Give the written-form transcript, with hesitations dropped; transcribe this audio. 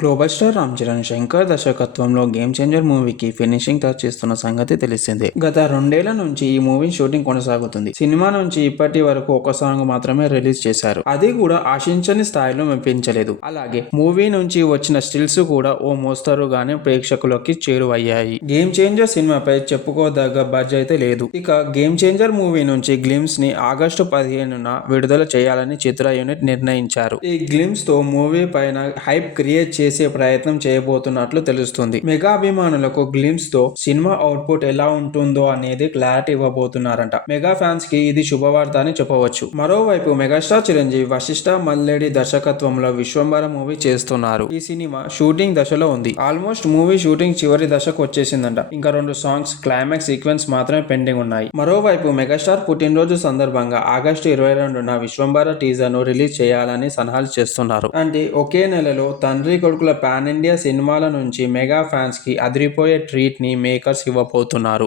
Global star Ram Charan Shankar దర్శకత్వంలో game changer మూవీకి finishing touch చేస్తున్న సంగతి తెలిసిందే. గత 2 ఏళ్ల నుంచి ఈ మూవీ షూటింగ్ కొనసాగుతుంది. సినిమా నుంచి ఇప్పటి వరకు ఒక సాంగ్ మాత్రమే రిలీజ్ చేశారు. అది కూడా ఆశించని స్థాయిలో మెప్పించలేదు. అలాగే మూవీ నుంచి వచ్చిన స్టిల్స్ కూడా ఓ మోస్తరుగానే ప్రేక్షకులకి చేరువయ్యాయి. గేమ్ చేంజర్ సినిమాపై చెప్పుకోదగ్గ బజ్ అయితే లేదు. ఇక గేమ్ చేంజర్ మూవీ నుంచి గ్లిమ్స్ ని ఆగస్టు 15న విడుదల చేయాలని చిత్ర యూనిట్ నిర్ణయించారు. ఈ గ్లిమ్స్ తో మూవీ పైన హైప్ క్రియేట్ చేసే ప్రయత్నం చేయబోతున్నట్లు తెలుస్తుంది. మెగా అభిమానులకు గ్లిమ్స్ తో సినిమా అవుట్పుట్ ఎలా ఉంటుందో అనేది క్లారిటీ ఇవ్వబోతున్నారంట. మెగా ఫ్యాన్స్ కి ఇది శుభవార్త అని చెప్పవచ్చు. మరోవైపు మెగాస్టార్ చిరంజీవి వశిష్ఠ మల్లేడి దర్శకత్వంలో విశ్వంబర మూవీ చేస్తున్నారు. ఈ సినిమా షూటింగ్ దశలో ఉంది. ఆల్మోస్ట్ మూవీ షూటింగ్ చివరి దశకు వచ్చేసిందంట. ఇంకా 2 సాంగ్స్ క్లైమాక్స్ సీక్వెన్స్ మాత్రమే పెండింగ్ ఉన్నాయి. మరోవైపు మెగాస్టార్ పుట్టినరోజు సందర్భంగా ఆగస్టు 22న విశ్వంబర టీజర్ ను రిలీజ్ చేయాలని సన్నాహాలు చేస్తున్నారు. అంటే ఒకే నెలలో తండ్రి కొడుకుల పాన్ ఇండియా సినిమాల నుంచి మెగా ఫ్యాన్స్ కి అదిరిపోయే ట్రీట్ ని మేకర్స్ ఇవ్వబోతున్నారు.